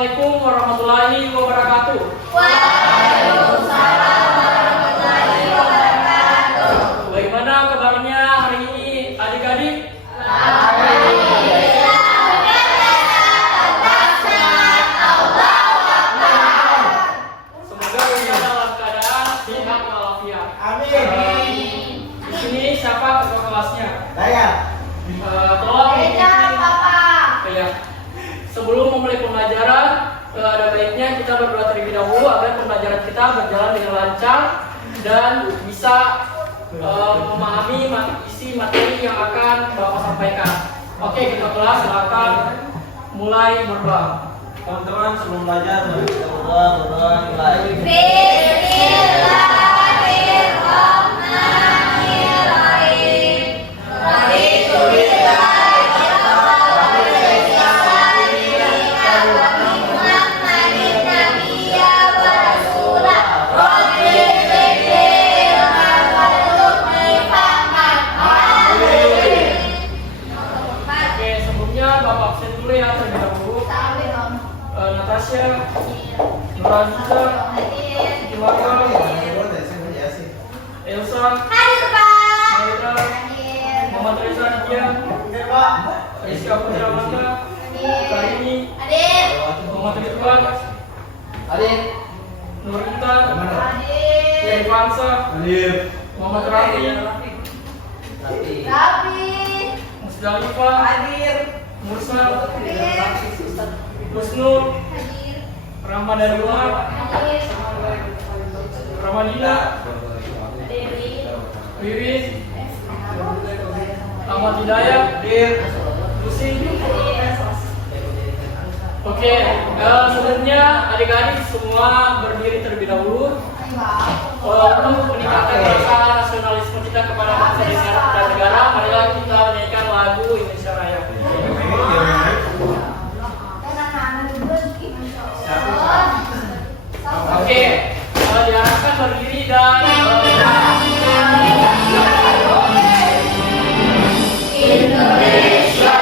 Assalamualaikum warahmatullahi wabarakatuh. Waalaikumsalam warahmatullahi wabarakatuh. Bagaimana kabarnya hari ini adik-adik? Alhamdulillah. Semoga kita dalam keadaan sehat walafiat. Amin. Di sini siapa ketua kelasnya? Saya. Tolong Papa. ya. Sebelum memulai pembelajaran, ada baiknya kita berdoa terlebih dahulu agar pembelajaran kita berjalan dengan lancar dan bisa memahami isi materi yang akan Bapak sampaikan. Oke, kita kelas silakan mulai berdoa. Teman-teman sebelum belajar kita berdoa mulai. Bismillahirrahmanirrahim. Raditu billahi Muhammadin nabiyya wa rasulah. Rabbi zidni ilman warzuqni fahman. Amin. Oke, sebelumnya Bapak absen dulu ya terlebih dahulu. Natasha, Nurhaliza, Iwaka, Elsa, Hadir, Pak. Maida, Muhammad Reza Nadia, Rizka Putra Mata, Karini, Hadir. Muhammad Ridwan, Nur Intan, Hadir. Irfansa, Muhammad Rafi, Rafi. Musdalifah, Hadir. Mursal, Hadir. Husnul, Hadir. Rahman dari Umar, Hadir. Ramadina, Dewi. Wiwin, Ahmad Hidayat, Lucy. Oke, sebenarnya adik-adik semua berdiri terlebih dahulu. Untuk meningkatkan rasa nasionalisme kita kepada bangsa dan negara, marilah kita menyanyikan lagu Indonesia Raya. Oke, diharapkan berdiri dan Indonesia.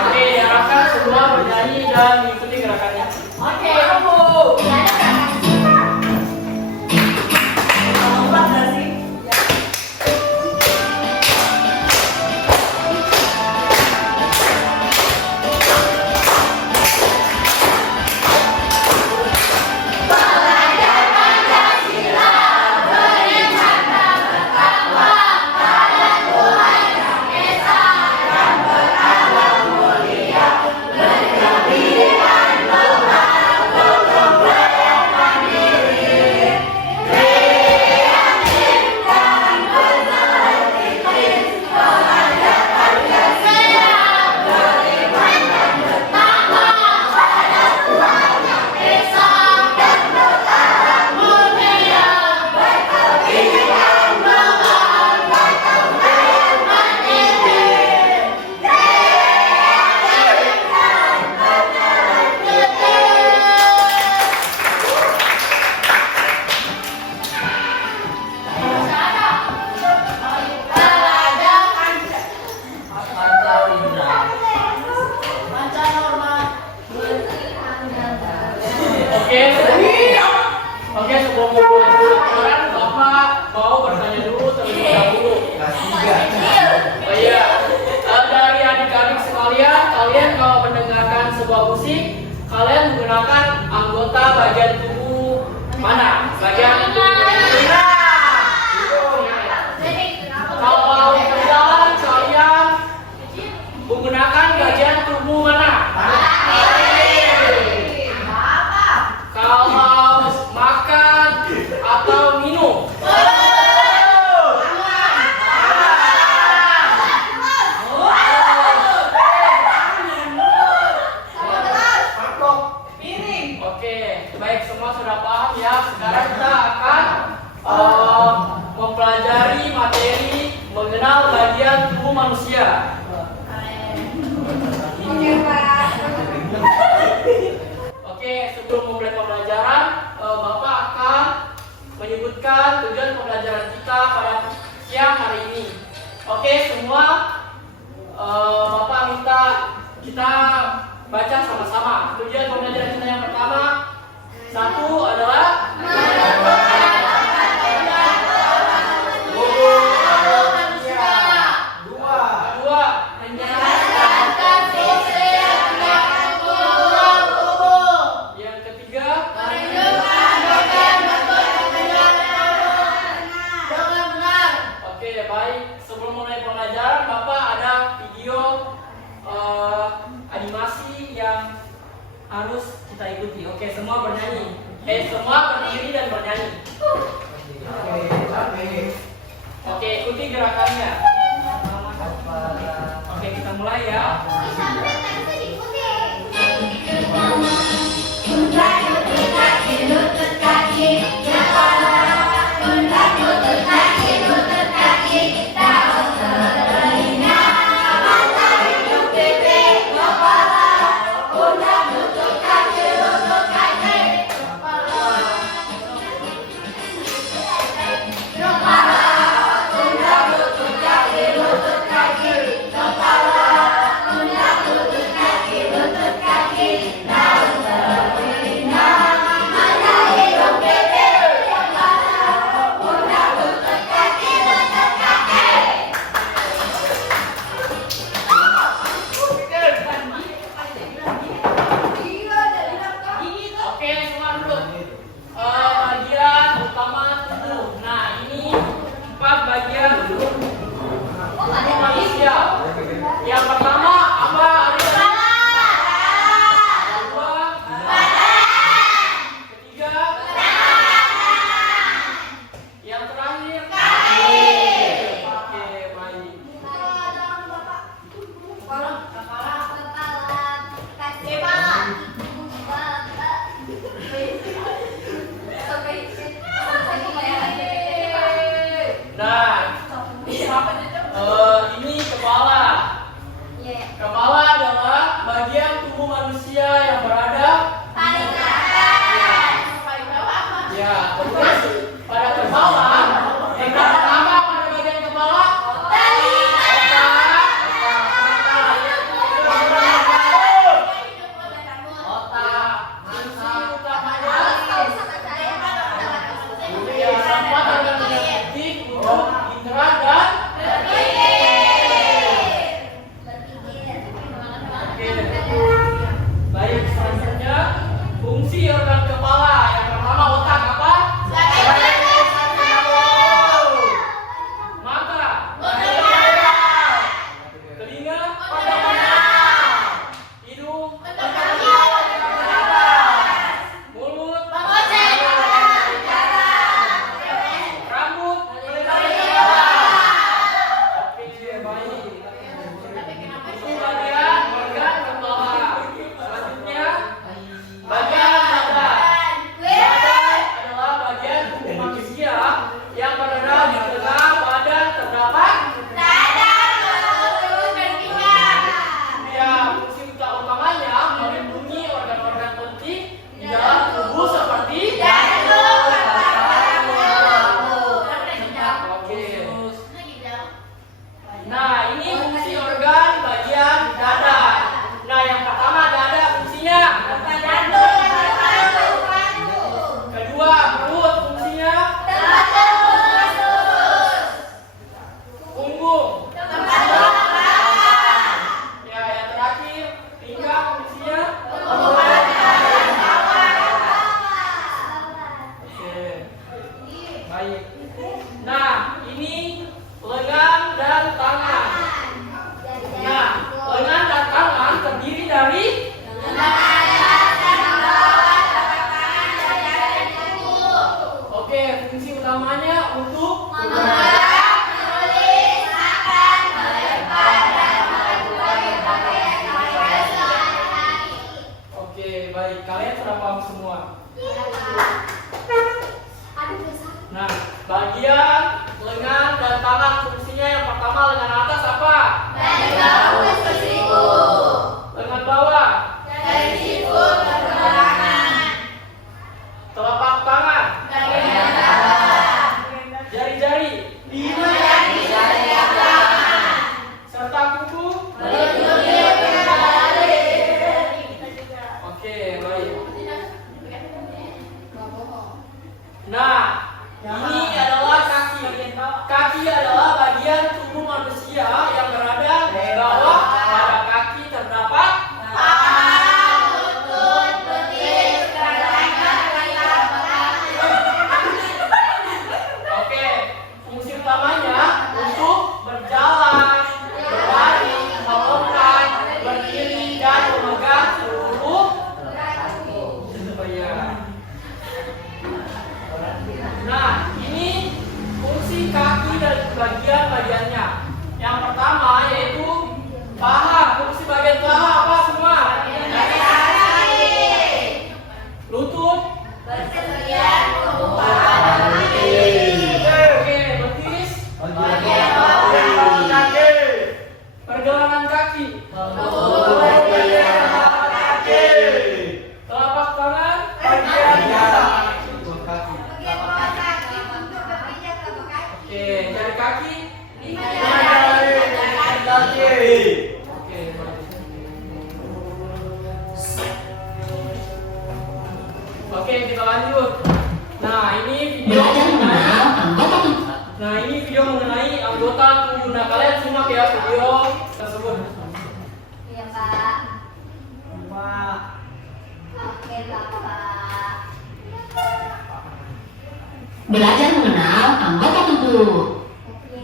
Oke, diharapkan semua bernyanyi dan mengikuti gerakannya. Oke, Bu. Oke, tubuh manusia. Oke, Pak. Oke, sebelum memulai pembelajaran, Bapak akan menyebutkan tujuan pembelajaran kita pada siang hari ini. Oke, semua Bapak minta kita baca sama-sama. Tujuan pembelajaran kita yang pertama, satu adalah dua yang ketiga oke baik, sebelum mulai pembelajaran Bapak ada video animasi yang harus kita ikuti. Oke, semua bernyanyi. Semua Dari bahu ke siku. Lengan bawah. Dari siku ke belakang. Telapak tangan. Bagian bawah. Jari-jari. 5 jari dari belakang. Serta kuku. Berjulur kembali. Oke, baik. Nah, ini adalah kaki. Kaki adalah bagian tubuh manusia yang berada di bawah. Pada kaki terdapat Paha, lutut, betis, kerangka, telapak. Oke, fungsi utamanya untuk berjalan, berlari, melompat, berdiri, dan memegang seluruh. Oh iya. Nah, ini fungsi kaki dan bagian-bagiannya. Yang pertama yaitu paha. Fungsi bagian paha apa semua? Lutut. Bersedia tubuh paha dan Oke, betis. bagian bawah. Pergelangan kaki. Tubuh bagian bawah kaki. Telapak tangan. Bagian bawah kaki untuk berpijak telapak kaki. Oke, jari kaki. 5 jari telapak kaki. Oke, baik. Oke, kita lanjut. Nah, ini video mengenai anggota tubuh. Nah, kalian simak ya video tersebut. Iya, Pak. Oke, Bapak. Belajar mengenal anggota tubuh. Oke.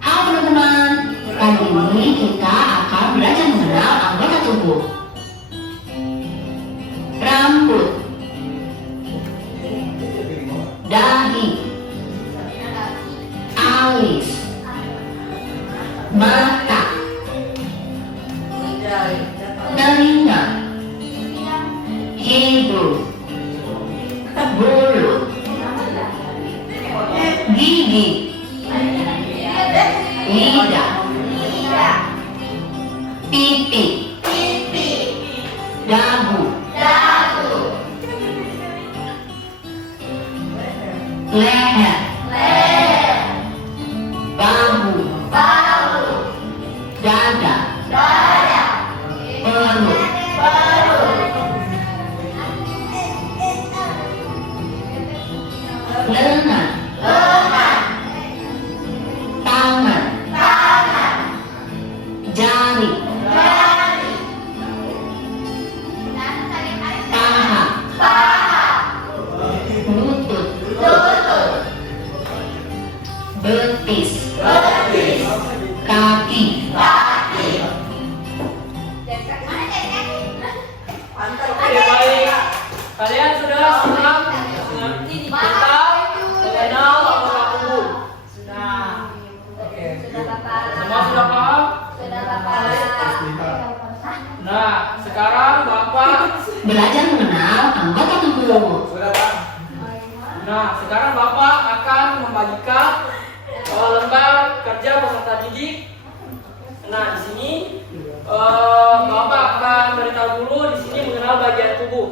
Halo teman-teman, kali ini kita akan belajar mengenal anggota tubuh. Rambut, dahi, alis, mata, telinga, hidung, mulut, gigi, lidah, pipi, dagu, leher, bahu, dada, perut, lengan, tangan, jari, paha, lutut, betis, kaki, Oke, baik. Kalian sudah senang mengerti tentang mengenal anggota tubuh. Oke. Sudah, Bapak. Semua sudah paham? Sudah, Bapak. Nah, sekarang Bapak. belajar mengenal anggota tubuh. Nah, sekarang Bapak akan membagikan lembar kerja peserta didik. Nah, di sini Bapak akan beritahu dulu di sini mengenal bagian tubuh.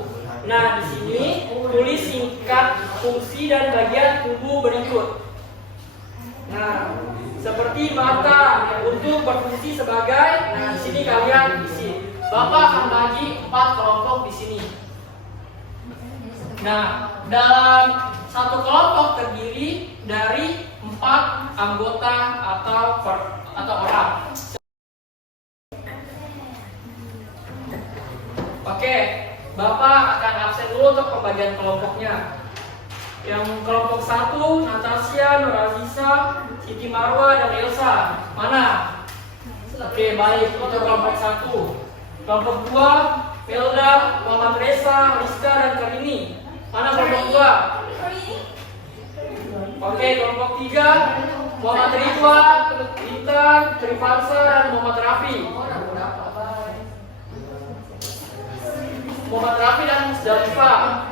Nah, di sini tulis singkat fungsi dan bagian tubuh berikut. Nah, seperti mata untuk berfungsi sebagai, nah di sini kalian isi. Bapak akan bagi 4 kelompok di sini. Nah, dalam satu kelompok terdiri dari 4 anggota atau orang. Oke, Bapak akan absen dulu untuk pembagian kelompoknya. Yang kelompok 1, Natasha, Nur Aziza, Siti Marwa, dan Elsa. Mana? Oke, baik. Itu kelompok 1. Kelompok 2, Melda, Muhammad Reza, Rizka, dan Karini. Mana kelompok 2? Oke, kelompok 3, Muhammad Ridwan, Intan, Trifansa, dan Muhammad Rafi. Muhammad Rafi dan Musdalifah.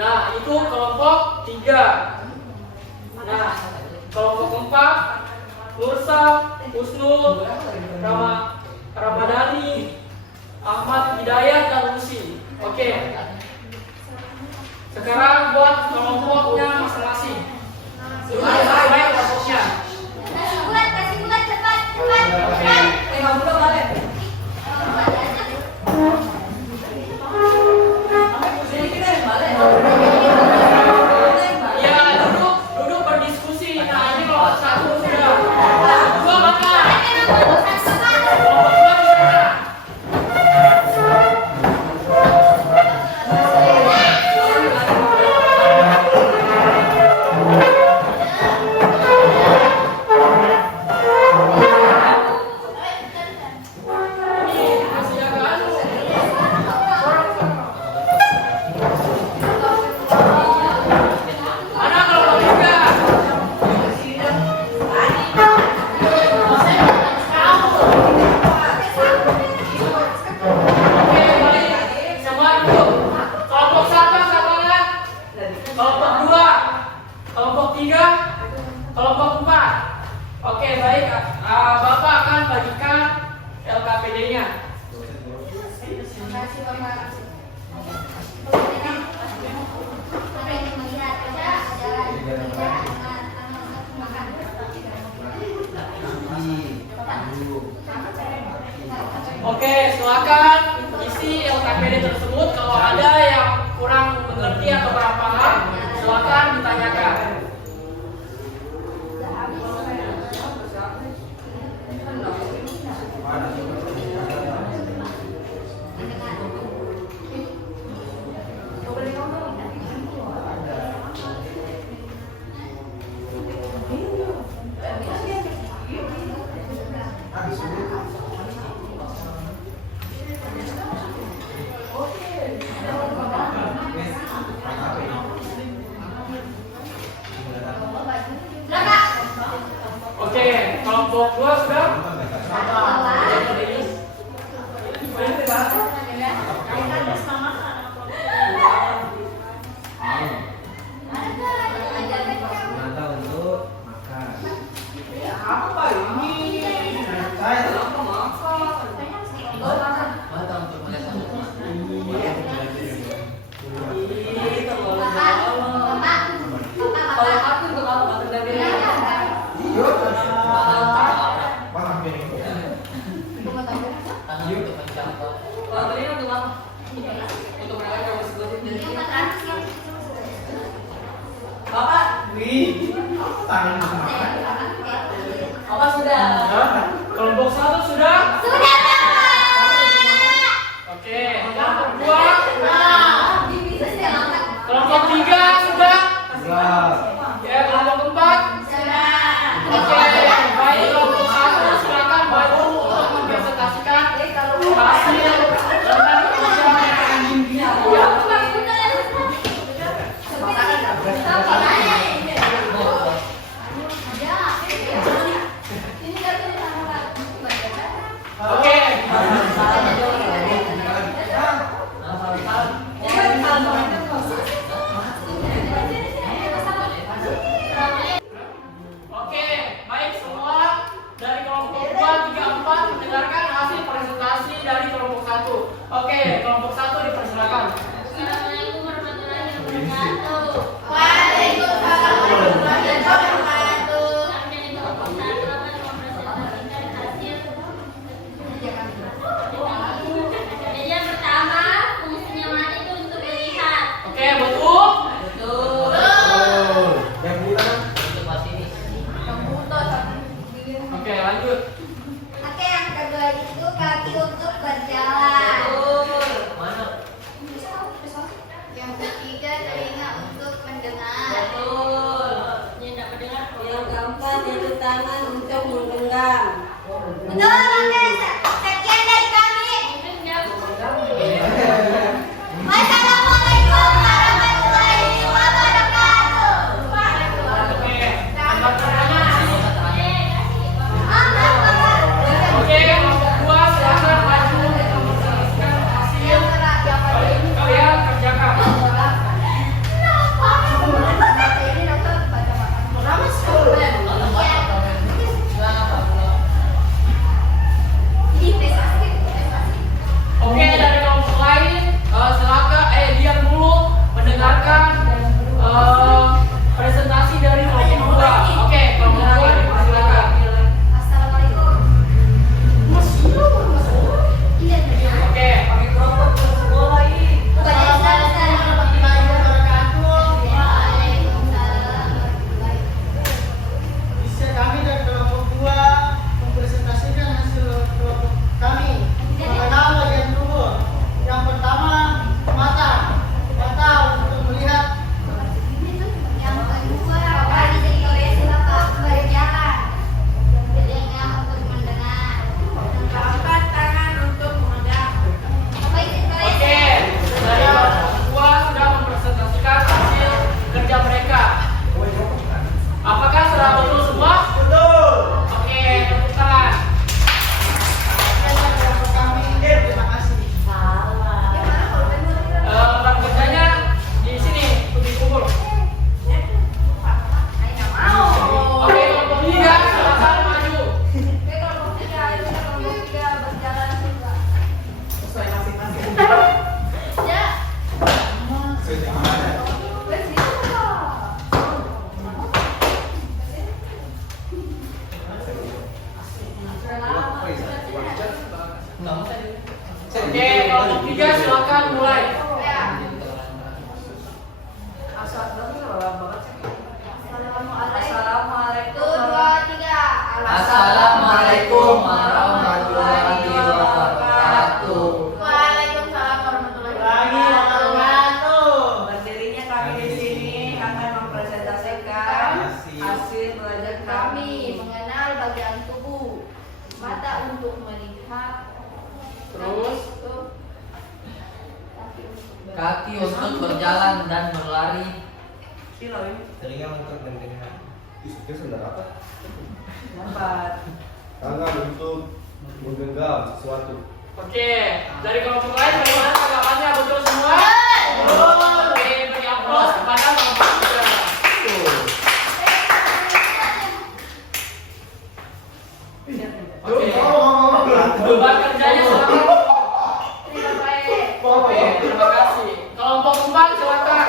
Nah, itu kelompok 3. Nah, kelompok keempat, Nursaf, Husnul, Ramadhani, Ahmad Hidayat, dan Lucy. Oke. Sekarang buat kelompoknya masing-masing. Baik kelompoknya. Kasih bulat cepat, cepat. Ya, duduk berdiskusi. Nah, ini kelompok satu sudah. Dua mana? Kelompok dua di sana. Ini masih agak anu. Mana kelompok tiga? Oke, baik. Semua duduk. Kelompok satu siapa? Kelompok dua, kelompok tiga, kelompok empat. Oke, baik. Bapak akan bagikan LKPD-nya. Kasih Bapak. Apa yang melihat Oke, silakan isi LKPD tersebut. Kalau ada yang kurang mengerti atau kurang paham, silakan ditanyakan. Oke, kelompok dua sudah? Mata untuk makan. Mata untuk melihat. Kelompok satu sudah? Sudah, Oke, kelompok dua? bisa selamat. Kelompok tiga sudah? Sudah. Ya, kelompok empat? Oke, baik. Kelompok satu silakan maju untuk mempresentasikan hasil tentang ujian yang Oke, untuk melihat. Terus Kaki untuk berjalan dan berlari. Telinga untuk mendengar. Itu sendal apa? Lambat. Tangan untuk menggenggam sesuatu. oke, dari kelompok lain bagaimana tanggapannya? Betul semua? Oke, beri aplaus kepada kelompok 3. Oke, beban kerjanya silakan. Oke, terima kasih. Kelompok 4 silakan.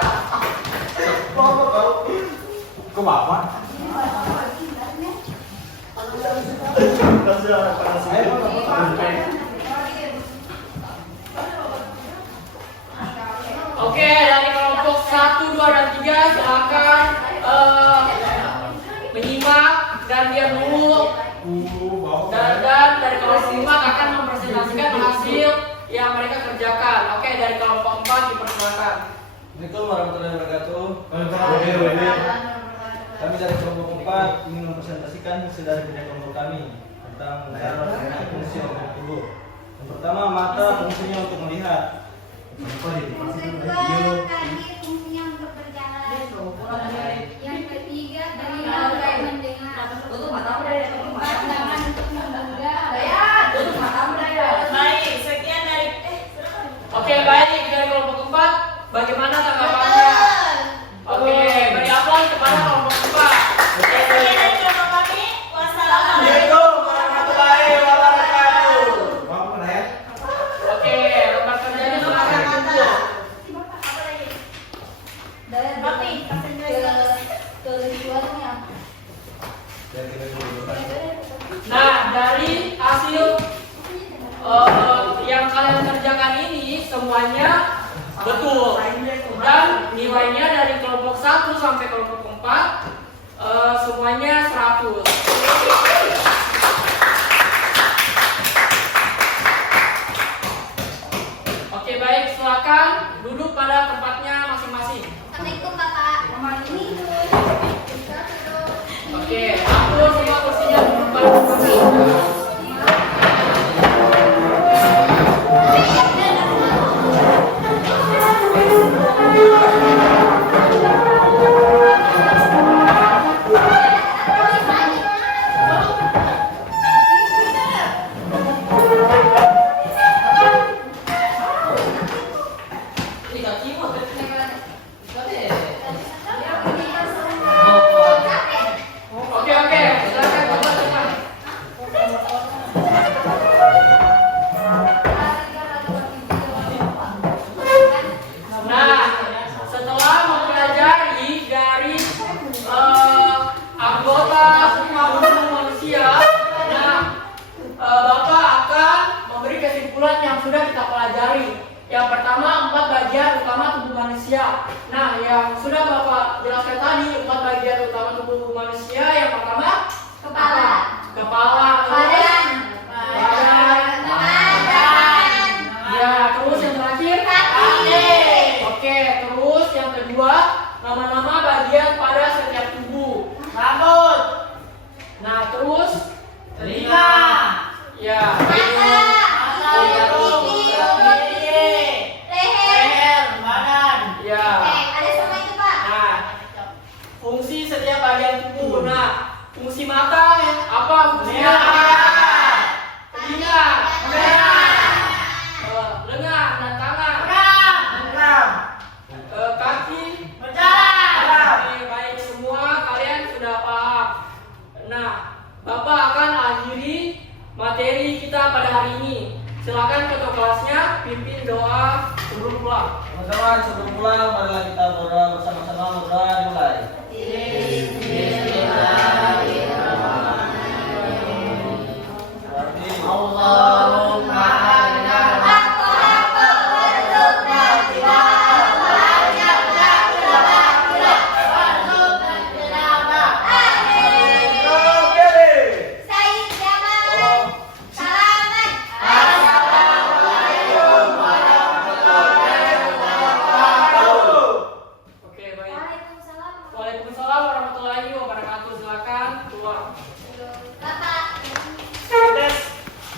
Kok bapak? Oke, dari kelompok 1, 2, dan 3 silakan menyimak dan diam dulu. Dan dari kelompok 5 akan mempresentasikan hasil yang mereka kerjakan. Oke, dari kelompok 4 dipersilakan. Assalamualaikum warahmatullahi wabarakatuh. Kami dari kelompok 4 ingin mempresentasikan hasil dari kerja kelompok kami tentang cara fungsi organ tubuh. Yang pertama, mata fungsinya untuk melihat. Fungsinya untuk berjalan. Yang ketiga telinga untuk mendengar. Empat tangan untuk menggenggam. Oke, baik, dari kelompok 4 bagaimana tanggapannya? Oke, beri aplaus kepada kelompok 4. Assalamualaikum warahmatullahi wabarakatuh. Oke, lembar kerjanya silakan kumpul. Nah, dari hasil yang kalian kerjakan ini semuanya betul. Dan nilainya dari kelompok 1 sampai kelompok 4 semuanya 100. Oke, baik, silakan duduk pada tempatnya masing-masing. Assalamualaikum Bapak. Oke, atur semua kursinya duduk pada tempatnya. Oke, silakan teman-teman. Nah, setelah mempelajari dari anggota tubuh manusia, nah Bapak akan memberi kesimpulan yang sudah kita pelajari. Yang pertama, 4 bagian utama tubuh manusia. Nah, yang sudah Bapak jelaskan tadi, 4 bagian utama tubuh manusia. Yang pertama, Kepala. Kepala. Badan. Ya, terus yang terakhir, Kaki. Oke, terus yang kedua, nama-nama bagian pada setiap tubuh. Rambut. Nah, terus Telinga. ya, Mata. Gigi. Leher. Badan. ya. Ada semua itu Pak. Nah, fungsi setiap bagian tubuh. Nah, fungsi mata apa? Fungsinya telinga, lengan dan tangan, kaki. Oke, baik, semua kalian sudah paham. Nah, Bapak akan akhiri materi kita pada hari ini. Silakan ketua kelasnya pimpin doa sebelum pulang. Teman-teman, sebelum pulang, marilah kita berdoa bersama-sama. Berdoa dimulai.